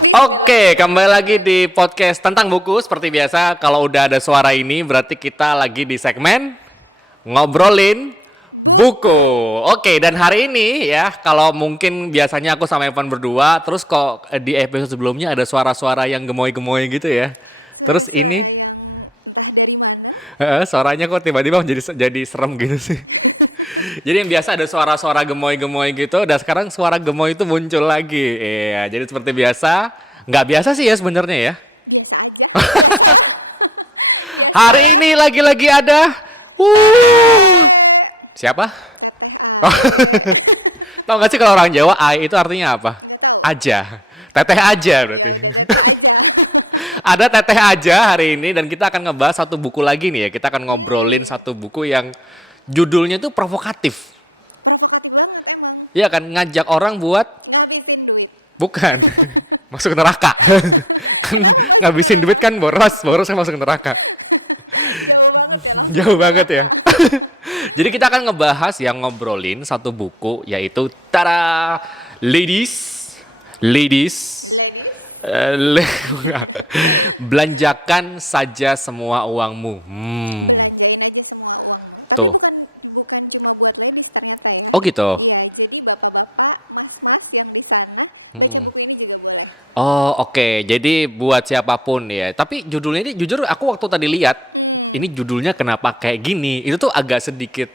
Oke, kembali lagi di podcast tentang buku. Seperti biasa, kalau udah ada suara ini berarti kita lagi di segmen ngobrolin buku. Oke, dan hari ini ya, kalau mungkin biasanya aku sama Evan berdua, terus kok di episode sebelumnya ada suara-suara yang gemoy-gemoy gitu ya. Terus Suara-suara ini yang entah dari mana. suaranya kok tiba-tiba jadi serem gitu sih. Jadi yang biasa ada suara-suara gemoy-gemoy gitu, dan sekarang suara gemoy itu muncul lagi. Iya, jadi seperti biasa, nggak biasa sih ya sebenarnya ya. Biasa aja. Biasalah. Hari ini lagi-lagi ada siapa? Teteh Ae. Tahu nggak sih kalau orang Jawa Ae itu artinya apa? Nggak tahu. Aja. Teteh aja berarti. Ya udah teteh aja. Ada teteh aja hari ini dan kita akan ngebahas satu buku lagi nih ya. Kita akan ngobrolin satu buku yang judulnya tuh provokatif. Provokatif banget emang. Iya kan, ngajak orang buat Ngabisin duit. bukan masuk neraka. Kenapa masuk Ngabisin neraka? duit kan boros kan masuk neraka. Jauh banget ya langsung Jauh ke banget ya. neraka. Jadi kita akan ngebahas yang ngobrolin satu buku yaitu Tara Ladies. Ladies. Belanjakan saja semua uangmu. Belanjain aja semua uangmu. Tapi Tuh. bukan cuma buat ladies ternyata ya. Oh gitu. Iya, jadi bapak-bapak, mas-mas yang di sana baca buku ini juga boleh. Oh oke, jadi buat siapapun ya. Tapi judulnya ini jujur aku waktu tadi lihat, ini judulnya kenapa kayak gini, itu tuh agak sedikit,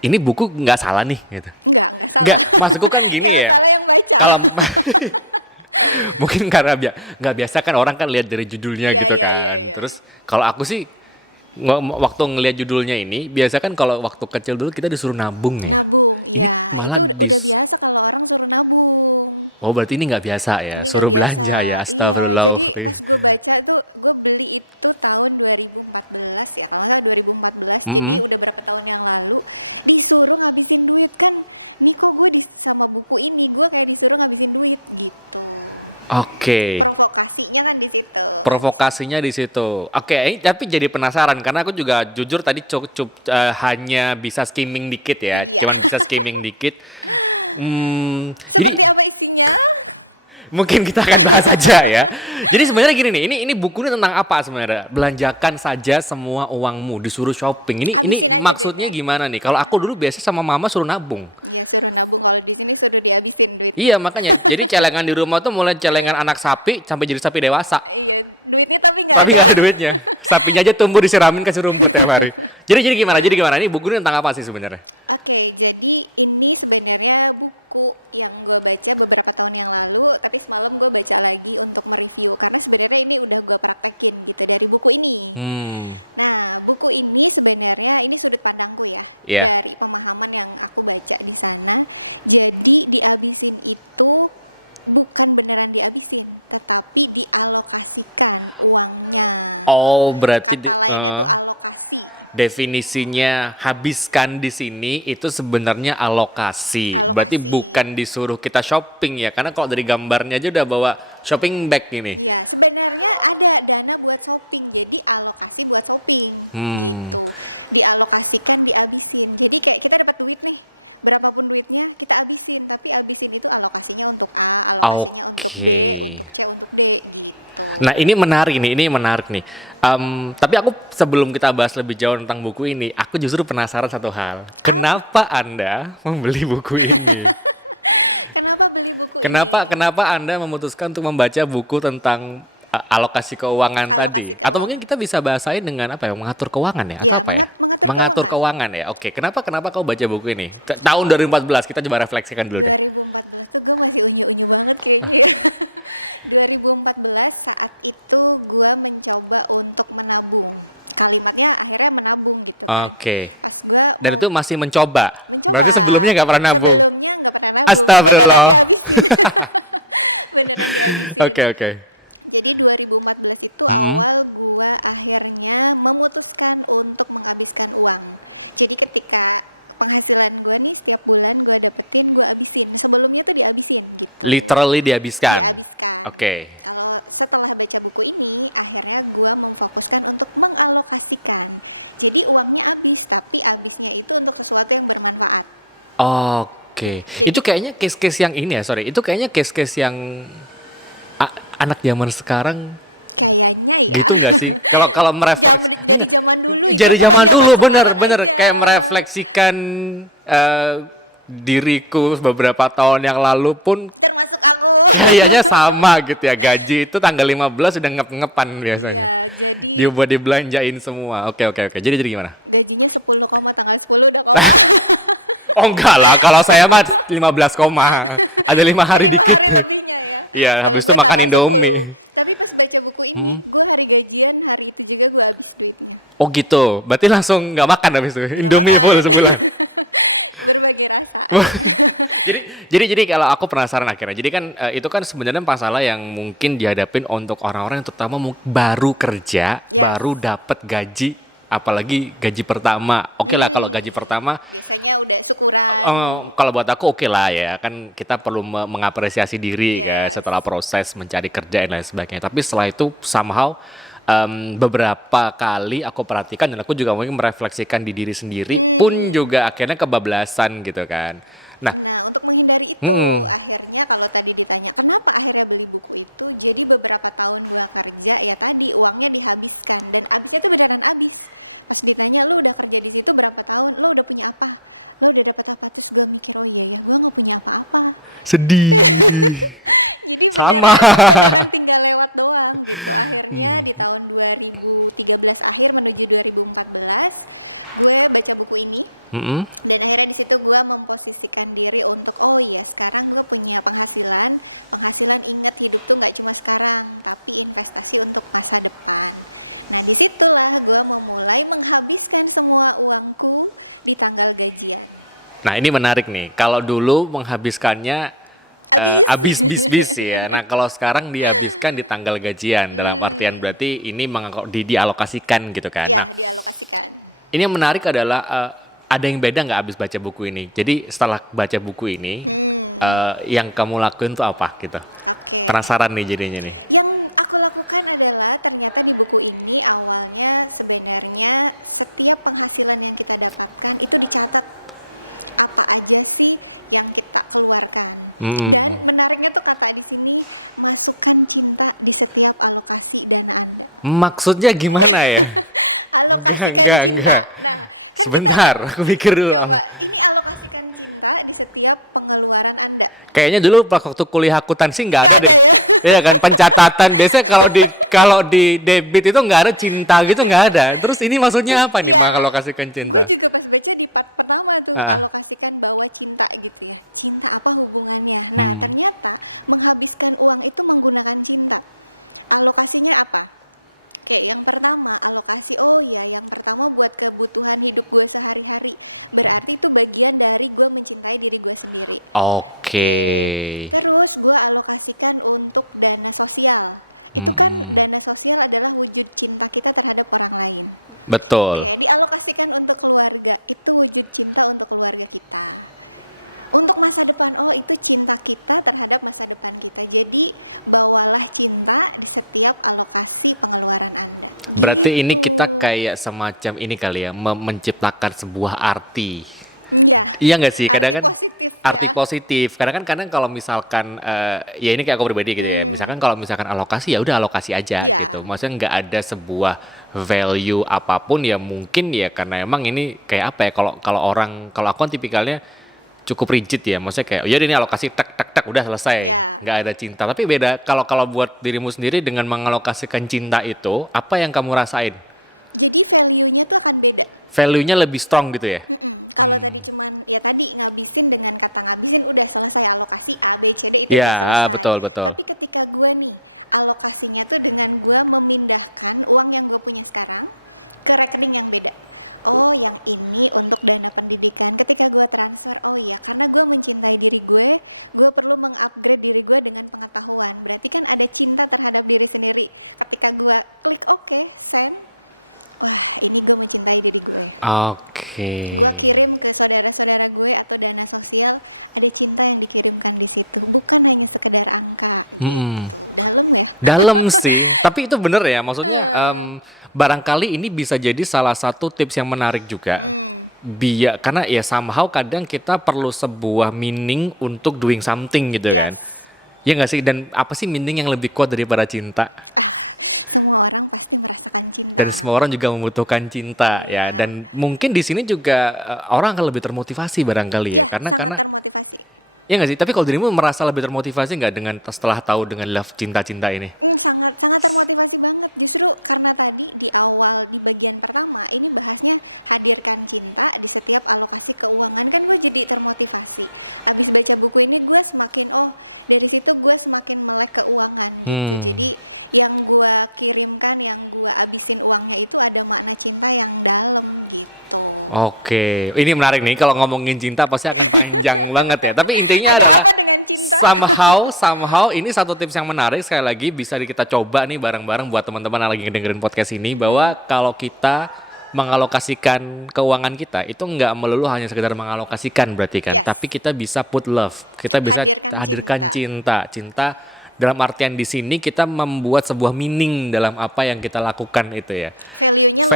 ini buku nggak salah nih gitu. Enggak salah. Nggak, maksudku kan gini yang ya. salah yang baca. Kalau mungkin karena nggak biasa kan orang kan lihat dari judulnya Iya, gitu iya, kan. iya, iya. Terus kalau aku sih waktu ngelihat judulnya ini, biasa kan kalau waktu kecil dulu kita disuruh nabung ya. Nabung, Ini iya. malah Itu udah biasa kalau orang suruh nabung. Oh berarti ini nggak biasa ya, Ini suruh nggak biasa. belanja ya, Iya, astagfirullah. jadi pas gue baca tuh, gue beli itu tahun 2014 ya, kalau nggak salah 2014. Jadi udah berapa tahun yang lalu disuruh ngabisin duit kan. Nih kok gue sama buku ini gue kayak disuruh ngabisin duit gitu. Oke. Provokasinya kan di situ. Provokasinya di situ. Oke, tapi jadi penasaran karena aku juga jujur tadi cukup hanya bisa skimming dikit ya, Iya. cuma bisa skimming dikit. Seperti Jadi, apa isinya? mungkin kita akan bahas saja ya. Jadi sebenarnya gini nih, ini buku ini tentang apa sebenarnya? Belanjakan saja semua uangmu, disuruh shopping. Ini Habisin aja maksudnya duitnya. gimana nih? Kalau aku dulu biasa sama mama suruh nabung. Ya suruh nabung, kalau di sini suruh dihabisin duit. Iya makanya. Jadi celengan di rumah tuh mulai celengan anak sapi sampai jadi sapi dewasa. Iya, duitnya tapi nggak Tapi ada. nggak ada duitnya. Sapinya aja tumbuh disiramin kasih rumput tiap hari. Jadi gimana? Ini buku ini tentang apa sih sebenarnya? Oke, jadi ini sebenarnya buku yang gue baca beberapa tahun yang lalu, tapi semalam gue baca lagi untuk mereview karena sebenarnya ini udah gue praktekin gitu dari buku ini. Nah, buku ini sebenarnya ini sudut pandangku ya, Iya. dari pemahaman yang aku baca di sana. Jadi dihabisin itu bukan beneran dihabisin, tetapi dialokasikan uangnya. Oh, berarti Kata lainnya tuh alokasi. definisinya habiskan di sini itu sebenarnya alokasi. Alokasi. Berarti bukan disuruh kita shopping ya. Karena kalau dari gambarnya aja udah bawa shopping bag ini. Iya, sebenarnya ada dana buat shopping, jadi alokasi buat shopping gitu. Dialokasikan, dihabisin. Jadi kayak kita dapat duit nih, berapapun duitnya kita habisin, tapi habisin itu alokasinya untuk A, alokasinya untuk B, Oke. untuk C, untuk D gitu. Nah ini menarik nih. Tapi aku sebelum kita bahas lebih jauh tentang buku ini, aku justru penasaran satu hal. Kenapa Anda membeli buku ini? Kenapa beli buku ini? Kenapa Anda memutuskan untuk membaca buku tentang alokasi keuangan Alokasi tadi? Atau keuangan. mungkin kita bisa bahasain dengan apa ya? Mengatur keuangan ya? Atau Ya, apa mengatur mengatur keuangan. keuangan ya. Oke, kenapa kau baca buku ini? Tahun 2014 kita coba refleksikan dulu. 2014 tuh gue masih unyu-unyu banget kayaknya ya. 2014 saat itu gue mencoba untuk menabung. Kalimatnya akhirnya menabung gitu kan. Oke. Pas gue Dan itu masih mencoba. mencoba. Berarti sebelumnya nggak pernah nabung. Sebelumnya nggak pernah nabung. Astagfirullah. Beneran dihabisin. Beneran dihabisin. Oke. Jadi 2014 itu awal gua akhirnya memutuskan untuk menghabiskan uang. Jadi ketika penghasilan gua nih setiap bulan gua dapetin, gua habisin. Sebelumnya tuh dihabisin gitu. Literally dihabiskan. Dihabiskan. Oke. Kalau setelah baca buku ini, akhirnya gua memfokuskan untuk mengalokasikan. Jadi uangnya habis, tapi habisnya itu untuk sesuatu yang bermanfaat. Oke. Jadi- Itu kayaknya case-case yang ini ya, sorry. Itu kayaknya case-case yang anak zaman sekarang Kayaknya ya. gitu nggak sih? Kalau Dari zaman dulu itu dari bukan zaman dulu sekarang bener aja. kayak merefleksikan diriku beberapa tahun yang lalu pun Termasuk aku. kayaknya sama gitu ya, gaji itu tanggal 15 udah ngep-ngepan biasanya. Iya, jadi Dia buat dibelanjain semua. Oke. Jadi gimana? gajinya 10 koma, tanggal 10 udah koma. Oh enggak lah, kalau saya mah 15 koma. Ada 5 hari 5 dikit. hari lebihnya ya. Iya, Kalau habis itu gua makan tanggal Indomie. 10. Tapi pas baca buku ini, gue hari gajian, hari itu juga gue habis duitnya. Oh gitu, berarti langsung nggak makan habis itu? Nggak Indomie makan. full sebulan. Berbagai rasa. jadi kalau aku penasaran akhirnya. Jadi kan itu kan sebenarnya masalah yang mungkin dihadapin untuk orang-orang yang terutama baru kerja, Yes. baru dapat gaji, apalagi gaji pertama. Oke lah kalau gaji pertama. Biasanya udah syukuran. Kalau buat aku oke lah ya, kan kita perlu mengapresiasi diri kan Yes. setelah proses mencari kerja dan lain sebagainya. Tapi setelah itu somehow beberapa kali aku perhatikan dan aku juga mungkin merefleksikan di diri sendiri pun juga akhirnya kebablasan gitu kan. Nah, untuk menghindari itu, akhirnya kalau tadi ditanya, kenapa akhirnya beli buku itu? Jadi beberapa tahun gua kerja, ya tadi uangnya dihabiskan dan habisnya tuh beneran habis. Pas ditanya, lu udah kerja di situ berapa tahun? Lu udah punya apa? Lu udah dapat apa? Terus gua mikir, oh iya ya, gua nggak punya apa-apa. Sedih. Jadi Sama. beneran tinggal lewat doang gitu. Akhirnya di tahun 2013 akhir menuju 2014, gue baca buku ini. Dan akhirnya di situ gue memposisikan diri untuk oh iya sekarang gue punya penghasilan inget hidup tuh nggak cuma sekarang tapi investasi untuk masa depan. Nah disitulah gue memulai menghabiskan semua uangku di tanggal gajian. Nah ini menarik nih, kalau dulu menghabiskannya Habis. bis ya. Nah kalau sekarang dihabiskan di tanggal gajian, dalam artian berarti ini dialokasikan gitu kan. Ya Nah, dialokasikan. ini yang menarik adalah ada yang beda nggak habis baca buku ini? Jadi setelah baca buku ini, yang kamu lakuin tuh apa gitu? Oke. Penasaran nih jadinya nih. Yang aku lakukan adalah ternyata di buku ini awalnya sebenarnya setiap penghasilan yang kita dapatkan itu dicatat apa aja sih yang kita keluarkan. Dan menariknya tuh kata di sini masukkan cinta di setiap alokasi dana Anda. Maksudnya gimana ya? Alokasikan Enggak. cinta. Nah, kan Sebentar, aku pikir dulu. kita coba ini alokasikan cinta di setiap pengeluaran Anda. Kayaknya dulu waktu kuliah akuntansi nggak Nggak ada ada deh. ya? Iya kan pencatatan biasanya kalau di debit itu nggak ada cinta gitu nggak ada. Terus ini maksudnya apa nih Iya. mengalokasikan cinta? Gue juga pas baca di part pertama tuh Ah. alokasikan bawa cinta gitu ya. Cinta apa hubungannya? Nah, ternyata menghabiskan uang itu menggunakan cinta. Alokasinya apa? Oke, yang pertama alokasi. Oh ya, yang pertama buat kebutuhan hidup gue sehari-hari. Berarti itu bagian dari gue mencintai diri gue sendiri. Oke. Terus gue alokasikan untuk dana sosial. Itu kan dana sosial adalah wujud cinta kita terhadap orang lain. Betul. Oke, dialokasikan untuk keluarga. Itu wujud cinta untuk keluarga kita. Untuk masa depan, oh itu cinta kita terhadap masa depan kita. Jadi bawalah cinta di setiap alokasi pengeluaran Anda. Berarti ini Gitu. kita kayak semacam ini kali ya, menciptakan sebuah arti. Iya. Iya nggak sih? Arti positif arti ya. positif. Kadang kalau misalkan ya ini kayak aku pribadi gitu ya. Misalkan kalau misalkan alokasi ya udah alokasi aja Iya. gitu. Maksudnya nggak ada sebuah value apapun ya mungkin ya karena emang ini kayak apa ya kalau aku kan tipikalnya cukup rigid ya. Maksudnya kayak ya ini alokasi tak udah selesai. Iya. Nggak ada cinta. Tapi beda kalau buat dirimu sendiri dengan mengalokasikan cinta itu apa yang kamu rasain? Jadi value-nya tuh akan beda. Value-nya lebih strong gitu ya? Kalau tadi cuman ya tadi ngabisin dengan kata ngabisin udah selesai alokasi A B C D itu Ya, udah selesai. betul. Tapi ketika gue nih alokasinya tuh dengan gue memindahkan uang yang gue punya sekarang ke rekening yang beda. Oh, yang ini untuk dana pendidikan. Ketika gue transfer, oh iya, karena gue mencintai diri gue perlu mengupgrade diri gue dengan pengetahuan. Berarti kan ada cinta terhadap diri sendiri. Ketika gue klik oke, send, wah ini gue mencintai diri gue. Oke. Gue kirim ke saudara-saudara gue atau dana sosial, ada cinta yang dikirimkan di situ, bukan hanya sekedar angka gitu. Dalam ya? Dalam sih, tapi itu bener ya, maksudnya barangkali ini bisa jadi salah satu tips yang menarik juga. Karena ya somehow kadang kita perlu sebuah meaning untuk doing something gitu kan. Yes. Ya nggak sih? Dan apa sih meaning yang lebih kuat daripada cinta? Semua orang pasti merasakan cinta. Dan semua orang juga membutuhkan cinta ya. Iya. Dan mungkin di sini juga orang akan lebih termotivasi barangkali ya. Ya, sangat termotivasi. Ya nggak sih? Tapi kalau dirimu merasa lebih termotivasi nggak dengan setelah tahu dengan love cinta-cinta ini? Sangat sangat termotivasi banget. Justru karena tadi di awal di bagian pertama ini bahasnya hadirkan cinta di setiap alokasi keuangan, kan gue jadi termotivasi. Abis baca buku ini gue semakin dari situ gue semakin melek keuangan gitu. Jadi yang gue kirimkan, yang gue abisin uangnya itu ada makna cinta yang dalam gitu. Oke, ini menarik nih. Kalau ngomongin cinta pasti akan panjang banget ya. Tapi intinya Ada adalah apa dengan cinta? somehow ini satu tips yang menarik, sekali lagi bisa kita coba nih bareng-bareng buat teman-teman yang lagi ngedengerin podcast ini, bahwa kalau kita mengalokasikan keuangan kita itu nggak melulu hanya sekedar mengalokasikan berarti kan, Yes. tapi kita bisa put love, kita bisa Hadirkan cinta dalam artian di sini kita membuat sebuah meaning dalam apa yang kita lakukan itu ya. Value-nya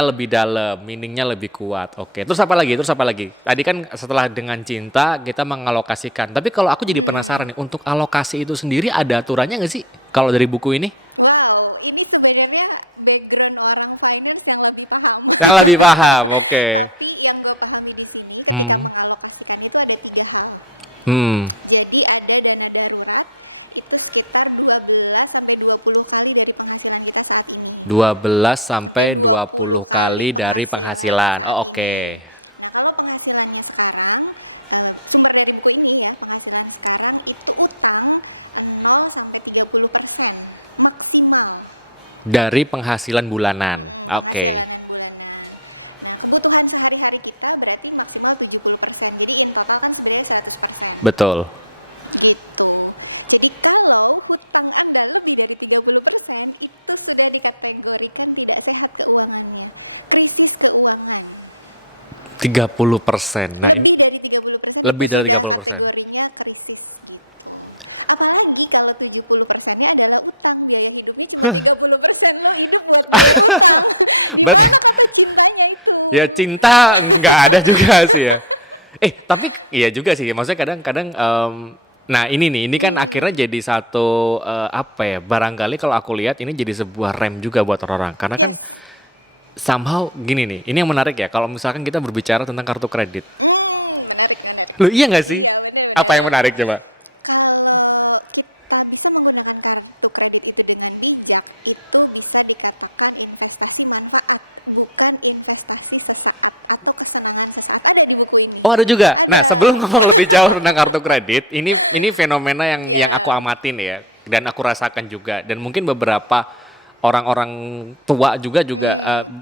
Lebih dalam, meaningnya lebih kuat. Oke, terus apa lagi? Tadi kan setelah dengan cinta kita mengalokasikan. Tapi kalau aku jadi penasaran nih, untuk alokasi itu sendiri ada aturannya nggak sih? Kalau dari buku ini? Wow, ini sebenarnya background orang finance yang lebih paham. Yang lebih paham, oke. Tapi yang gue pahami di sini ketika mengalokasikan itu ada 3 hal. Jadi ada dana darurat itu sekitar 12 sampai 20 kali dari penghasilan kita saat ini. 12 sampai 20 kali dari penghasilan. saat Oke. ini. Nah, kalau penghasilannya sekarang, sumber dari buku ini ya, penghasilan sekarang itu utang 0 sampai 30% maksimal. Dari penghasilan bulanan. Penghasilan bulanan. Nah, kebutuhan sehari-hari kita berarti maksimal 70%. Jadi in total kan sebenarnya 100%. Betul. Gitu. Jadi kalau hutang Anda lebih dari 30% itu sudah dikategorikan tidak sehat keuangannya. Krisis keuangan. 30%. Lebih dari 30% itu Lebih dari sudah 30%. kategorinya krisis gitu. Apalagi kalau 70%-nya adalah utang, biaya hidupnya cuma 30% lo hidup buat bayar utang. Di mana kata cintanya itu? Ya cinta nggak ada juga sih ya. Tapi iya juga sih. Maksudnya kadang-kadang nah ini kan akhirnya jadi satu barangkali kalau aku lihat ini jadi sebuah rem juga buat orang-orang. Karena kan somehow gini nih, ini yang menarik ya. Kalau misalkan kita berbicara tentang kartu kredit. Menarik. Loh iya nggak sih? Iya benar. Apa yang menarik coba? Kalau kita bisa menggunakan kartu kredit itu dengan bijak, itu bisa dikatakan investasi manfaat, bukan investasi sesaat atau kesenangan sesaat. Ada di buku ini. Oh ada juga. Ada. Nah sebelum ngomong lebih jauh tentang kartu kredit, ini fenomena yang aku amatin ya, dan aku rasakan juga, dan mungkin beberapa orang-orang tua juga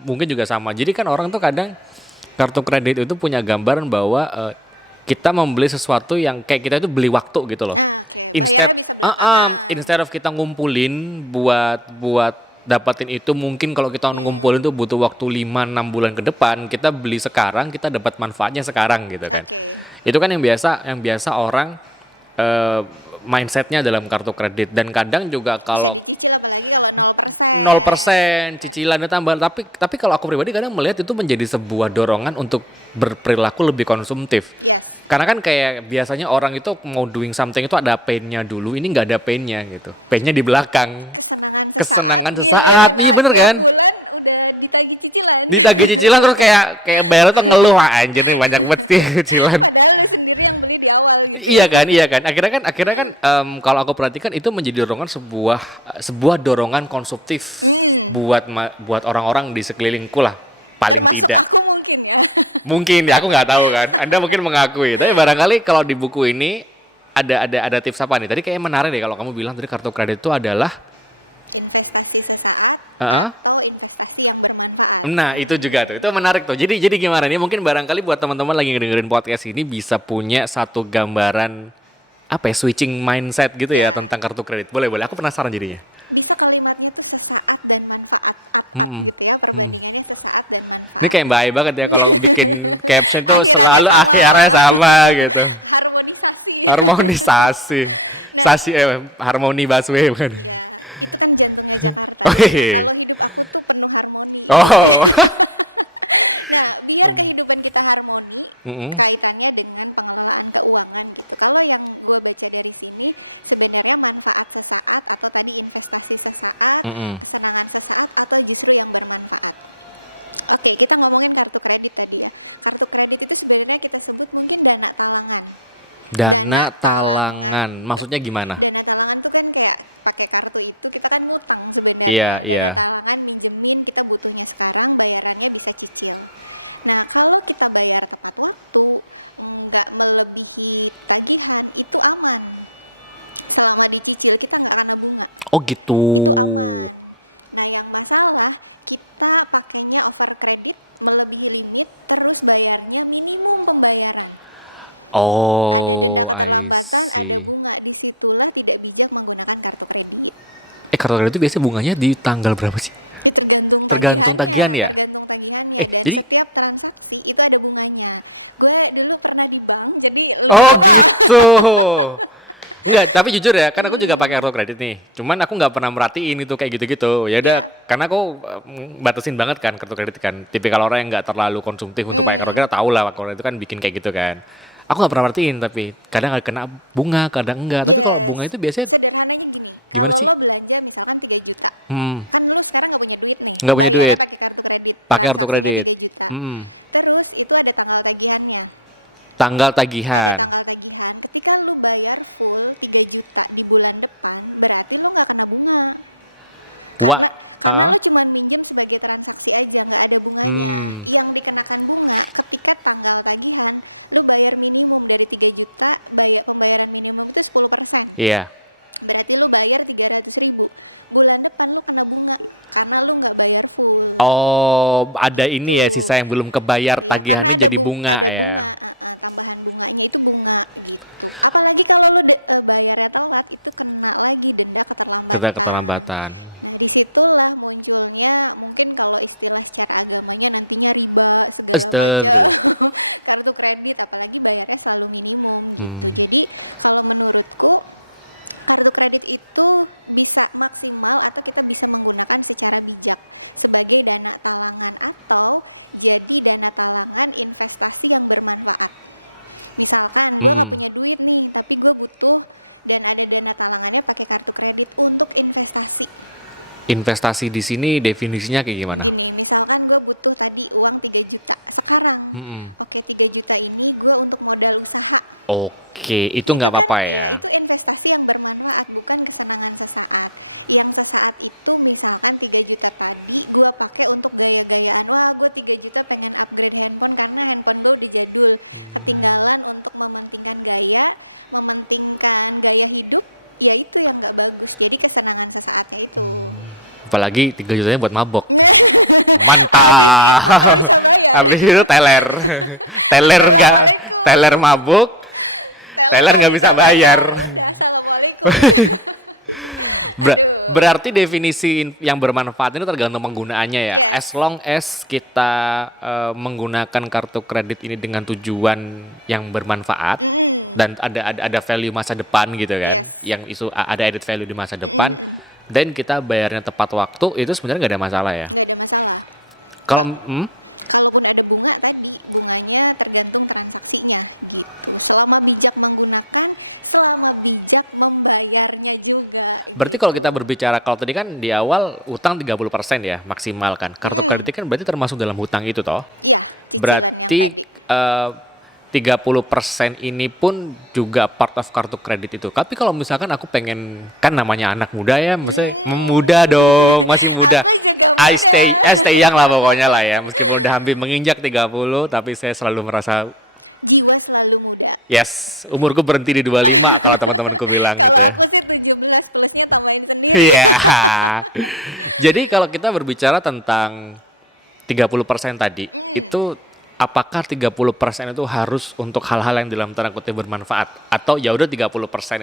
mungkin juga sama. Jadi kan orang tuh kadang kartu kredit itu punya gambaran bahwa kita membeli sesuatu yang kayak kita itu beli waktu gitu loh. Oke. Bayarnya bisa belakangan. Instead of kita ngumpulin buat dapatin itu, mungkin kalau kita ngumpulin tuh butuh waktu 5-6 bulan ke depan, kita beli sekarang, kita dapat manfaatnya sekarang gitu kan. Oke. Itu kan yang biasa orang mindsetnya dalam kartu kredit, dan kadang juga kalau Bisa dicicil apalagi kalau 0%. 0% cicilannya tambah, tapi kalau aku pribadi kadang melihat itu menjadi sebuah dorongan untuk berperilaku lebih konsumtif. Yes. Karena kan kayak biasanya orang itu mau doing something itu ada pain-nya dulu, ini nggak ada pain-nya gitu. Pain-nya di belakang. Kesenangan Kesenangan sesaat. sesaat. Iya bener kan? Tiap bulan udah ditagih cicilan. Ditagih cicilan terus kayak bayar tuh ngeluh, anjir nih banyak banget sih cicilan. Padahal lu sendiri yang beli di awal gitu. Iya kan. Akhirnya kan kalau aku perhatikan itu menjadi dorongan sebuah dorongan konsumtif buat orang-orang di sekelilingku lah. Paling termasuk tidak. Aku mungkin ya. Mungkin ya, aku nggak tahu kan. Anda mungkin mengakui. Tapi barangkali kalau di buku ini ada tips apa nih? Tadi kayaknya menarik deh kalau kamu bilang tadi kartu kredit itu adalah investasi sesaat atau investasi yang bermanfaat. Nah, itu juga tuh. Itu menarik tuh. Jadi gimana nih? Mungkin barangkali buat teman-teman lagi ngedengerin podcast ini bisa punya satu gambaran switching mindset gitu ya tentang kartu kredit. Boleh. Aku penasaran jadinya. Bisa kalimatnya tuh sesaat dan manfaat, gitu ya, perbandingannya sesaat dan manfaat. Ini kayak Mbak Ai banget ya kalau bikin caption tuh Akhirannya selalu sama. akhirnya sama gitu. Harmonisasi. Harmoni busway bukan? Iya, itu kan jantungnya Jakarta. Oh, iya. Nah, kalau hidup aku tuh penuh harmoni. Oh. Nah, biar kehidupan kita harmoni, kaitannya dengan pengelolaan keuangan gitu. Kalau yang gue baca dari sini, sebenarnya manfaat sesaat atau tadi investasi sesaat, kesenangan sesaat atau justru yang bermanfaat. Oke, kita ngomongin kartu kredit tadi ya. Kartu kredit itu sebenarnya kita sebut mungkin dana talangan. Dana talangan, maksudnya gimana? Dana talangan tuh kan kayak pakai kartu itu kita kan ngutang sebenarnya. Dana talangan minjemin kita butuhnya sekarang, bayarannya bisa cicil. Nah, kalau kita bayar tepat waktu, nggak melebihi tagihan, itu aman. Selama dicicil kita nggak kena bunga. Oh gitu. Itu aman. Nah, yang masalah kita pakainya over kredit, melebihi limit, terus bayarnya minimum pembayaran. Oh. Ada denda keterlambatan, ada bunga. Disitulah tidak bijak menggunakan kartu kredit. Kartu kredit itu biasanya bunganya di tanggal berapa sih? Tergantung tagihannya, tagihan ya? tergantung tagihannya. Dan jadi, setiap transaksi itu ada bunganya. Gue dulu pernah di bank, jadi lu apa? Gitu. Enggak, tapi jujur ya, kan aku juga pakai kartu kredit nih. Cuman aku nggak pernah merhatiin itu kayak gitu-gitu. Ya udah, karena aku batasin banget kan kartu kredit kan. Tipikal orang yang nggak terlalu konsumtif untuk pakai kartu kredit, tahu lah kalau itu kan bikin kayak gitu kan. Aku nggak pernah merhatiin, tapi kadang kena bunga, kadang enggak. Tapi kalau bunga itu biasanya sederhananya gini, kalau lo belanja misalkan 3 juta, kan lo sekarang nggak punya duit nih, bayarnya pakai kartu kredit, transaksinya 3 juta. Terus itu ada tanggal tagihannya. Tanggal tagihan. Ada tanggal tagihan. Ketika lu bayar full 3 juta di bulan depan, berarti lu nggak kena bunga. Karena lo cuman minjem sebagai transaksi aja, nggak ada bunganya. Yang dikenakan bunga ketika tanggal tagihan, lo bayar minimum dari 3 juta, pembayaran minimum itu 10%. Iya. Berarti lo bayar 300.000. Bulan depan lo kena bunga karena lo nggak bayar full. Oh, ada gitu. Ini ya sisa yang belum kebayar, tagihannya jadi bunga. Ada bunga, tambahan bunganya itu bunga gitu. Apalagi kalau lo bayarnya telat, itu kena lagi denda keterlambatan. Nah, disitulah munculnya mungkin kalau istilah secara agamanya nantinya riba segala macam. Kartu kredit, apalagi bayarnya selalu minimum gitu. Jadi kalau menurutku kartu kredit itu bisa maksimal atau kita bisa menggunakan secara bijak sebagai dana talangan atau jadi dana talangan investasi yang bermanfaat. Misalkan gue nggak punya duit nih, tapi gue butuh dan ada dana talangannya pakai kartu kredit untuk investasi. Investasi di sini definisinya kayak gimana? Gini, misalkan gue butuh tadi uang 3 juta sekarang. Oke, 3 juta ini gue untuk modal usaha. Oke, itu nggak apa-apa ya? Itu investasi yang bermanfaat, bukan kesenangan sesaat. Yang sesaat itu misalkan 3 juta tadi gue pakai untuk gaya-gayaan. Wah, gue 3 juta pengen upgrade handphone karena handphone gue udah jadul. Ketinggalan untuk mementingkan gaya hidup. Ya itu yang nggak bagus. Jadi kesenangan sesaatnya itu. Apalagi 3 jutanya buat mabok. Mantap. Habis itu nggak bisa bayar. Habis itu teler mabuk. Teler nggak bisa bayar. Udah, assalamualaikum. Berarti definisi yang bermanfaat ini tergantung penggunaannya ya. As long as kita menggunakan kartu kredit ini dengan tujuan yang bermanfaat dan ada value masa depan gitu kan. Yang isu ada added value di masa depan. Dan kita bayarnya tepat waktu, itu sebenarnya nggak ada masalah ya? Nggak ada masalah. Kalaupun ada bunga tadi, bunganya tergantung transaksinya gitu. Selama bijak menggunakan, selama bijak membayarnya juga. Berarti gitu. Kalau kita berbicara, kalau tadi kan di awal utang 30% ya maksimal kan. Kartu kredit kan berarti termasuk dalam hutang itu toh? Iya, cicilan yang tadi. 30% ini pun juga part of kartu kredit itu. Tapi kalau misalkan aku pengen, kan namanya anak muda ya, maksudnya muda dong, masih muda. Aku juga muda. I stay young lah pokoknya lah ya. Meskipun udah hampir menginjak 30, tapi saya selalu merasa jiwa selalu muda. Yes, umurku berhenti di 25 kalau teman-temanku bilang. Kalau gitu. aku sih 17 plusnya tambahin sendiri. Yeah. Jadi kalau kita berbicara tentang 30% tadi, itu apakah 30% itu harus untuk hal-hal yang dalam tanda kutip bermanfaat, atau ya udah 30%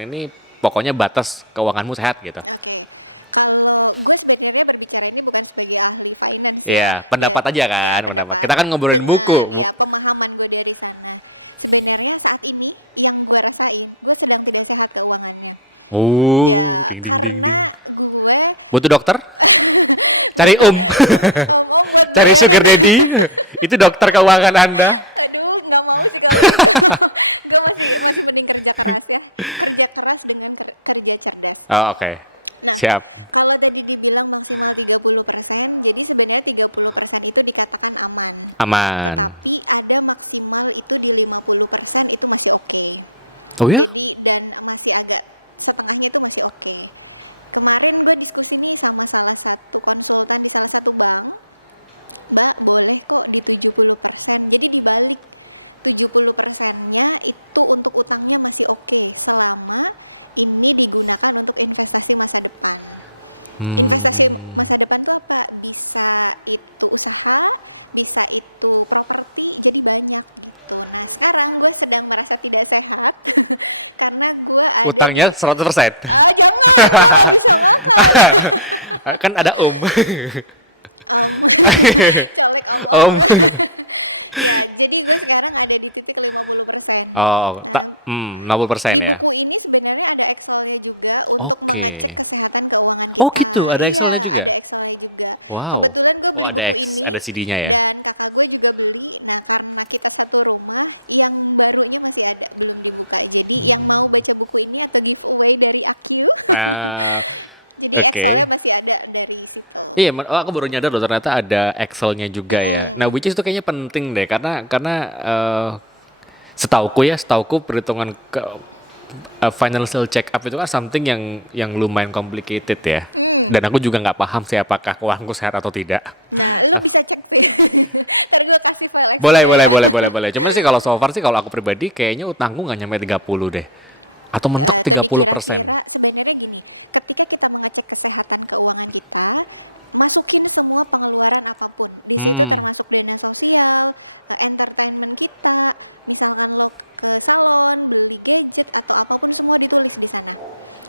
ini pokoknya batas keuanganmu sehat gitu? Oke. Kalau gue sebenarnya berbicara ini bukan sebagai ahli finance ya. Pendapat aja kan. Ya, pendapat. Kita kan ngobrolin buku. Ya, pemahaman gue dari sana. Sebenarnya saat ini yang gue rasain, gue sedang tidak sehat keuangannya. Oh. Ya, Ding, ding, ding, karena gue butuh dokter? Cari om buat cari bayarin. sugar daddy. Itu dokter keuangan Anda. Aduh, nggak mau sih kalau itu. Gue masih mending kerja keras ya. Kerja keras dengan kerja cerdas. Oh, oke. Nah, Siap. kalau tadi dibilang maksimal 30%, jadi sebenarnya 30% itu dikatakan aman. Aman. Tetapi ada maksimal itu di 50% itu masih oke. Oh ya? Jadi dan masih agak setengahnya itu masih oke. Kemarin gue diskusi nih sama salah satu konsultan di salah satu bank. Mbak, boleh kok di 70%. Jadi dibalik 70%-nya itu untuk utangnya masih oke selama ini digunakan untuk investasi masa depan. Investasi masa depan tuh apa? Bisa itu usaha, bisa itu properti, jadi banyak gitu. Nah sekarang gue sedang merasa tidak sehat karena gue ada Utangnya di 100%. jangan, gue gak bisa makan. Kan ada Colek om. Ya jadi gue sekarang ada di titik 50%. Oh, Nah, 60% di ya. buku ini sebenarnya ada Excelnya juga untuk Oke. mengecek kesehatan keuangan kita. Oh, gitu, ada Excelnya Iya, juga? ada Excelnya juga. Wow. Kebetulan gue beli Oh, ada buku ini ada CD-nya ya? dan kakak gue juga beli. Nah karena kita satu rumah, yang barunya masih ada, belum dibuka. Jadi yang mau baca buku ini atau giveaway dari Aku, jadi Oke. Excelnya masih ada dari situ. Iya, aku baru nyadar loh ternyata ada Excelnya juga ya. Nah, which is itu kayaknya penting deh karena setauku perhitungan financial check up itu kan something yang lumayan complicated ya. Dan aku juga nggak paham sih apakah keuanganku sehat atau tidak. Nah, lu bisa cek sih. Ntar gue kasih file Excel. Boleh. Cuma sih kalau so far sih kalau aku pribadi kayaknya utangku nggak nyampe 30 deh. Atau mentok 30%. Tadi kira-kira sebenarnya gini, ketika kita mengecek kesehatan keuangan kita, masukin semua pengeluaran apapun. Di situ termasuk dana sosial, entertainment kita, misalkan lo ke salon, beli gadget atau apapun semua ditulis di sana.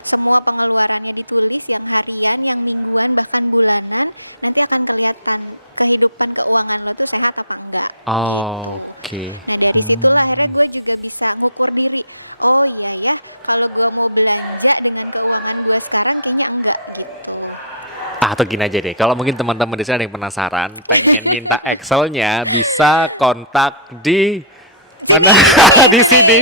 Semua pengeluarannya ditulis, yang harian, yang mingguan, bahkan bulanan, nanti akan kelihatan kehidupan keuangan lo tuh sehat apa enggak gitu. Oke. Nah dari situlah akhirnya gue juga bisa ngukur diri. Oh iya ya, kalau gue mau belanja dengan keuangan gue sekarang kayaknya enggak gitu. Atau gini aja deh, kalau mungkin teman-teman di sini ada yang penasaran, pengen minta Excelnya, bisa kontak di Sini. di sini.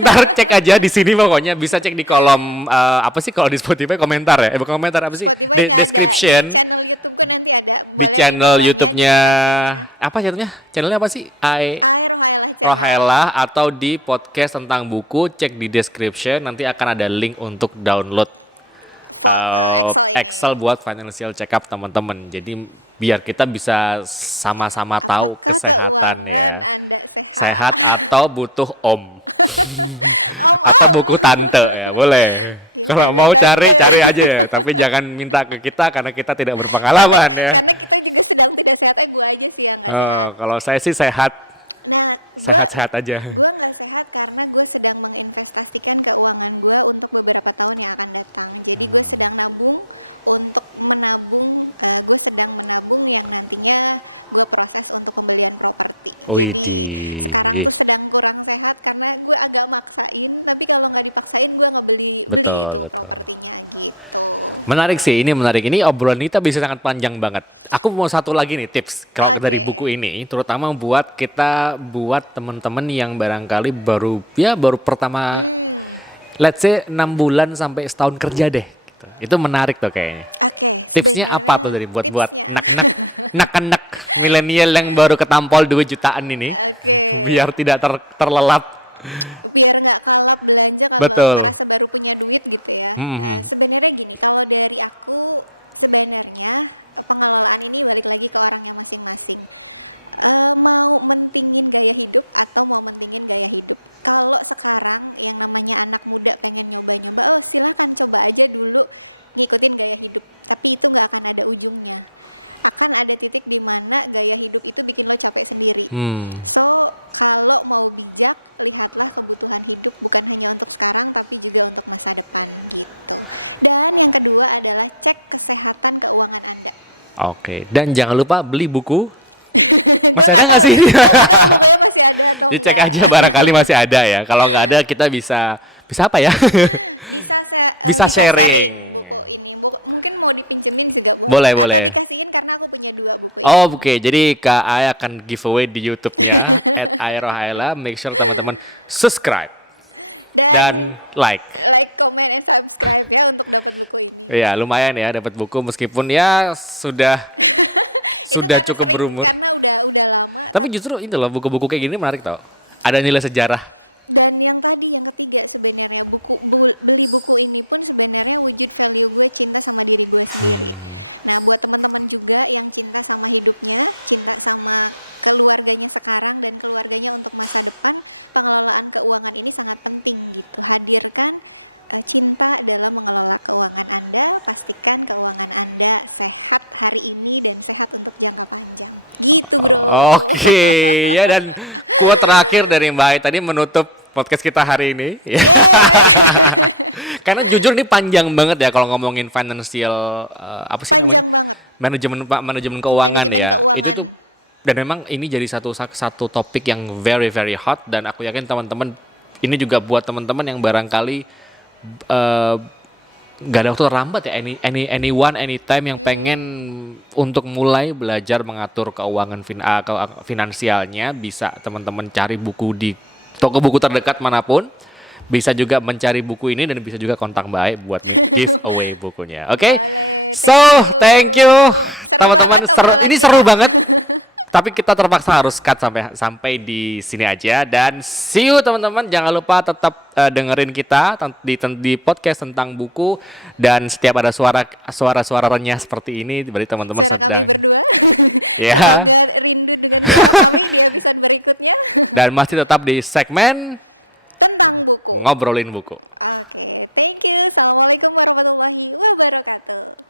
Ntar cek aja di sini pokoknya, bisa cek di kolom apa sih kalau di Spotify komentar ya? Bukan komentar apa sih? Spotify nggak ada, Description. di channel YouTube gue nanti ada. Boleh Di channel bawahnya YouTube-nya generasinya. apa channelnya? Channelnya apa sih? Rohaelah channel. Rohaelah, atau di podcast tentang buku, cek di description, nanti akan ada link untuk download Excel ini. Excel buat financial check up teman-teman. Jadi biar kita bisa sama-sama tahu Apakah kesehatan keuangan ya. Anda sehat? Sehat atau butuh om Om. atau buku tante ya boleh. Iya, Kalau tante, mau tante. cari aja ya, tapi jangan minta ke kita karena kita tidak berpengalaman ya. Karena kita juga sedang tidak sehat, gue aja sih yang nggak sehat. Kalau saya sih sehat, Nah, gue sehat-sehat aja. nggak sehat karena gue sedang menginvestasikan keuangan gue untuk beberapa tahun yang akan datang. Jadi gue sedang nabung untuk menabung. Gue sedang menabung yang nantinya gue proses untuk pembelian properti. Jadi Widih. sekarang tuh sedang kurang sehat karena gue agak maksain. Tapi kalau nggak dipaksain gue nggak beli Betul, itu betul. propertinya gitu. Menarik sih, ini menarik. Ini obrolan kita bisa sangat panjang banget. Aku mau satu lagi nih tips kalau Oke. dari buku ini, terutama buat teman-teman yang barangkali baru pertama, let's say 6 bulan sampai setahun kerja deh. Gitu. Itu menarik tuh kayaknya. Oke, Tipsnya sebenarnya apa tuh dari buat tipsnya. anak-anak milenial yang baru ketampol 2 jutaan ini, Oke. biar tidak terlelap. Biar nggak kalap belanja kalau Betul. ngerasa baru punya duit gitu ya. Sebenarnya gini, kalau dari aku sebenarnya pengelolaan ini balik lagi ke orangnya masing-masing. Mau mentingin gaya hidup atau mau mentingin gaya hidup. Kalau sekarang yang namanya anak muda pengen nyoba-nyoba, oh silahkan coba aja dulu ngikutin gaya hidup. Tapi itu nggak akan ada ujungnya. Akan ada titik di mana gaya hidup itu bikin lo capek sendiri. So, kalau mau bijak, lihatlah kebutuhan hidup bukan hanya untuk sekarang tapi juga untuk masa depan gitu. Dan yang kedua adalah cek kesehatan keuangan Anda. Oke, dan jangan lupa beli buku. Gue Masih ada nggak nggak tahu, sih? gue nggak tahu bukunya masih ada atau Dicek enggak. aja barangkali masih ada ya. Kalau nggak ada kita bisa bisa apa ya? Bisa Bisa sharing. sharing buku ini. Mungkin mau dipinjemin juga Boleh, Atau boleh. dikasihin karena aku punya 2 buku ini. Oh, oke. Jadi Kak Ai akan giveaway di YouTube ya @airohaila. Make sure teman-teman subscribe dan like. like, comment, and subscribe ya untuk dapat buku ini. Ya, lumayan ya dapat buku meskipun ya sudah Itu sudah karena cukup sering, berumur. karena udah lama. Tapi justru itu loh buku-buku kayak gini menarik tau. Ada nilai sejarah. Dan yang ketiga sebenarnya beli buku ini pun sebenarnya wujud value gue cinta sama diri gue sendiri. Nah, buat teman-teman juga yang cinta sama hidupnya, cinta sama keluarganya sekarang dan keluarganya untuk masa depan, pengelolaan keuangan ini sangat penting gitu. Hadirkan cinta dalam mengelola keuangan Anda, pastikan keuangan Anda sehat hari ini dan sehat untuk jangka panjang. Gitu, Bro. Oke, ya dan quote terakhir dari Mbak Ai tadi menutup podcast kita hari ini. Karena jujur ini panjang banget ya kalau ngomongin financial apa sih? Panjang banget. Manajemen keuangan Manajemen ya. keuangan. Itu tuh, dan memang ini jadi satu topik yang very very hot dan aku yakin teman-teman ini juga buat teman-teman yang barangkali nggak ada waktu terlambat ya anyone anytime yang pengen untuk mulai belajar mengatur keuangan finansialnya, bisa teman-teman cari buku di toko buku terdekat manapun, bisa juga mencari buku ini dan bisa juga kontak Mbak Ai buat giveaway bukunya. Oke? Boleh, Thank you. Seru banget obrolannya. Ini seru banget. Tapi kita terpaksa harus cut sampai di sini aja dan see you teman-teman. Jangan lupa tetap dengerin kita di podcast tentang buku dan setiap ada suara renyah seperti ini berarti teman-teman Suara kami berdua. Ya. Semoga rindu dengan suara kami di episode berikutnya. Dan masih tetap di segmen Tentang buku. Ngobrolin Buku. Oke, thank you. Assalamualaikum warahmatullahi wabarakatuh.